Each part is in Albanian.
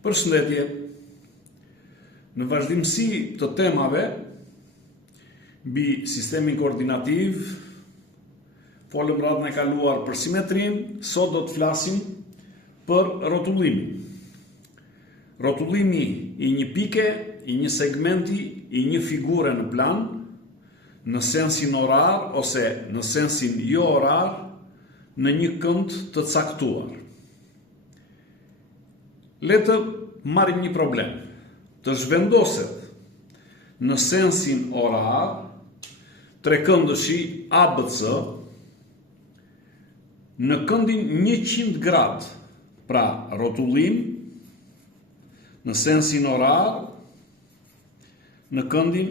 Përshëndetje. Në vazhdimsi të temave mbi sistemin koordinativ, folëm radhën e kaluar për simetrin, sot do të flasim për rrotullimin. Rrotullimi i një pike, i një segmenti, i një figure në plan, në sensin orar ose në sensin jo orar, në një kënd të caktuar. Le të marrim një problem. Të zhvendoset në sensin orar trekëndëshi ABC në këndin 100 grad, pra rrotullim në sensin orar në këndin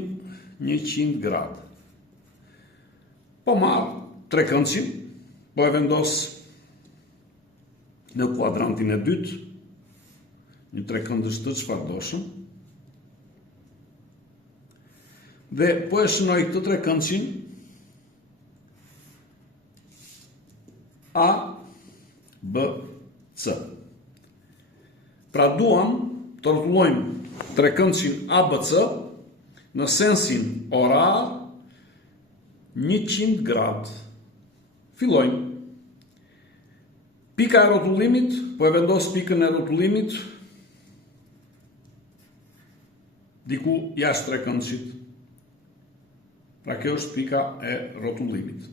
100 grad. Po marr trekëndësin, po e vendos në kuadrantin e dytë, një trekëndësh të çfarëdoshëm, dhe po e shënoj këtë trekëndësin A, B, C. Pra duam të rrotullojmë trekëndësin ABC në sensin orar 100 grad. Fillojmë. Pika e rrotullimit, po e vendos pikën e rrotullimit diku jashtë trekëndësit. Pra kjo është pika e rrotullimit.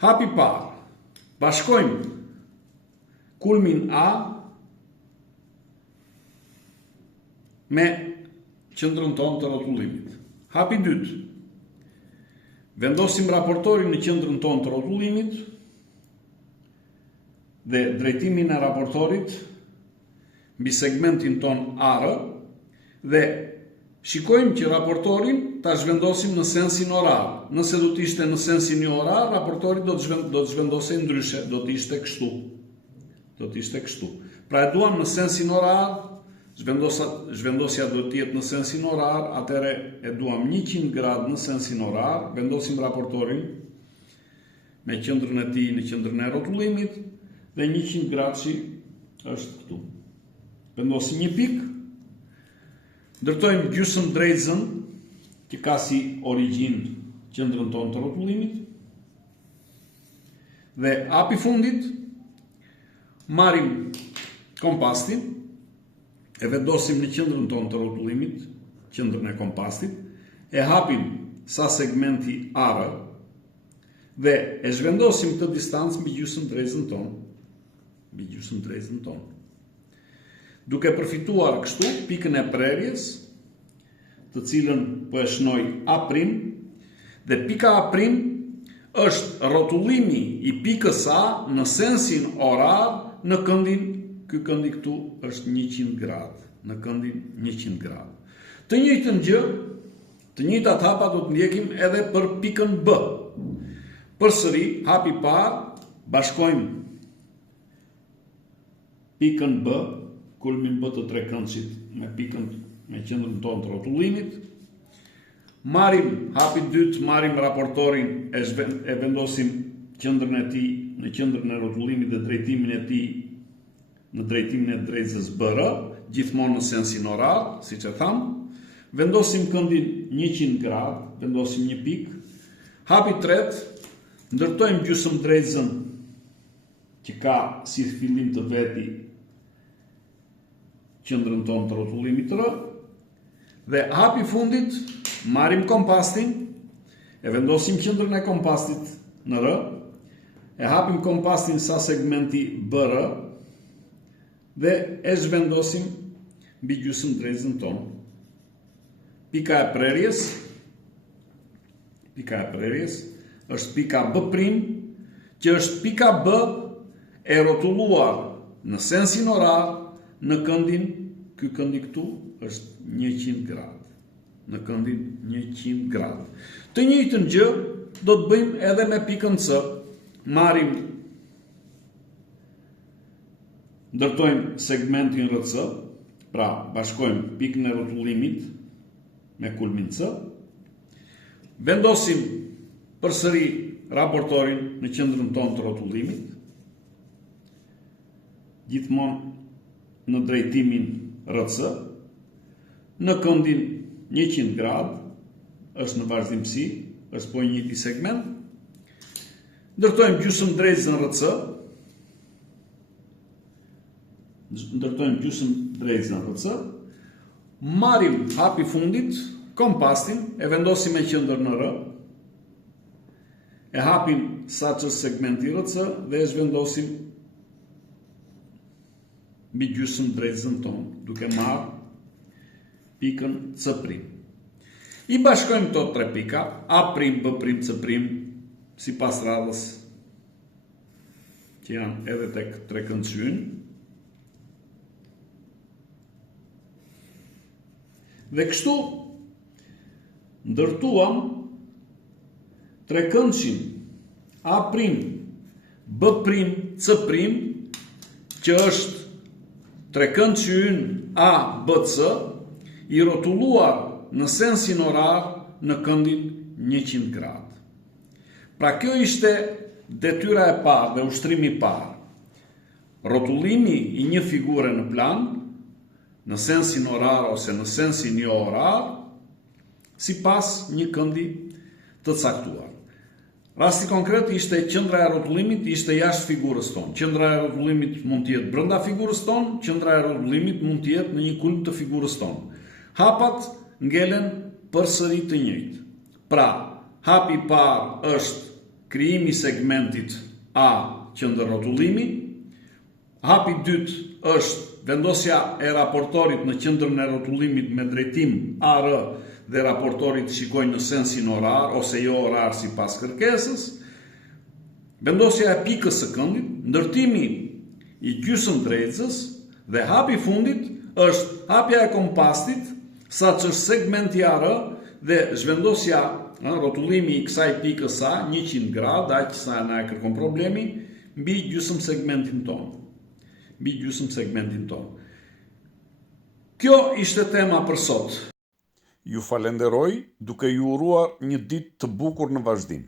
Hapi parë, bashkojmë kulmin A me qendrën tonë të rrotullimit. Hapi dytë, vendosim raportorin në qendrën tonë të rrotullimit dhe drejtimin e raportorit mbi segmentin ton AR dhe shikojmë që raportorin ta zhvendosim në sensin orar. Nëse do të ishte në sensin jo orar, raportori do të zhvendosej ndryshe, do të ishte kështu. Pra e duam në sensin orar, zhvendosja do të jetë në sensin orar, atëre e duam 100 grad në sensin orar, vendosim raportorin me qendrën e tij në qendrën e rrotullimit dhe 100 grad që është këtu. Vendosim një pikë, ndërtojmë gjysmë drejtëzën që ka si origjinë qendrën tonë të rrotullimit dhe hapi fundit marrim kompastin, e vendosim në qendrën tonë të rrotullimit, qendrën e kompastit, e hapim sa segmenti AR dhe e zhvendosim këtë distancë mbi gjysmë drejtëzën tonë. Duke përfituar kështu pikën e prerjes, të cilën po e shënoj A', dhe pika A' është rrotullimi i pikës A në sensin orar në këndin, ky këndi këtu është 100 grad, në këndin 100 grad. Të njëjtën gjë, të njëjtat hapa do të ndjekim edhe për pikën B. Përsëri, hapi parë, bashkojmë pikën B, kulmin B të trekëndësit me pikën me qendrën tonë të rrotullimit. Marrim hapi dytë, marrim raportorin, e vendosim qendrën e tij në qendrën e rrotullimit dhe drejtimin e tij në drejtimin e drejtësës BR, gjithmonë në sensin orar, siç e tham. Vendosim këndin 100 grad, vendosim një pikë. Hapi tretë, ndërtojmë gjysmë drejtësën që ka si fillim të veti qendrën tonë të rrotullimit R, dhe hapi fundit marrim kompastin, e vendosim qendrën e kompastit në R, e hapim kompastin sa segmenti BR dhe e zhvendosim mbi gjysmë drejtëzën tonë. Pika e prerjes është pika B', që është pika B e rrotulluar në sensin orar në këndin, ky këndi këtu është 100 grad. Në këndin 100 grad. Të njëjtën gjë do të bëjmë edhe me pikën C. Marrim, ndërtojmë segmentin RC, pra bashkojmë pikën e rrotullimit me kulmin C. Vendosim përsëri raportorin në qendrën tonë të rrotullimit, gjithmonë në drejtimin RC, në këndin 100 gradë, është në vazhdimësi, është po njëti segment. Ndërtojmë gjysmë drejtës në RC, marrim hapi fundit, kompastin, e vendosim me qendër në R, e hapim sa që segmenti RC dhe e zhvendosim mbi gjysmë drejtësën tonë, duke marrë pikën C'. I bashkojmë këto 3 pika, A', B', C', si pas radhës që janë edhe tek trekëndshyn. Dhe kështu ndërtuam trekëndshin A', B', C', që është trekëndshi A, B, C, i rrotulluar në sensin orar në këndin 100 gradë. Pra kjo ishte detyra e parë dhe ushtrimi i parë. Rrotullimi i një figure në plan, në sensin orar ose në sensin jo orar, sipas një këndi të caktuar. Rasti konkret ishte qendra e rrotullimit ishte jashtë figurës tonë. Qendra e rrotullimit mund të jetë brenda figurës tonë, qendra e rrotullimit mund të jetë në një kulm të figurës tonë. Hapat ngelen përsëri të njëjtë. Pra, hapi i parë është krijimi i segmentit A qendër rrotullimi. Hapi i dytë është vendosja e raportorit në qendrën e rrotullimit me drejtim AR dhe raportorit shikojnë në sensin orar ose jo orar sipas kërkesës. Vendosja e pikës së këndit, ndërtimi i gjysmë drejtësës dhe hapi i fundit është hapja e kompastit, sa që është segmenti AR dhe zhvendosja rrotullimi i kësaj pikës A 100 gradë, aq sa na e kërkon problemi, mbi gjysmë segmentin tonë. Kjo ishte tema për sot. Ju falenderoj duke ju uruar një ditë të bukur në vazhdim.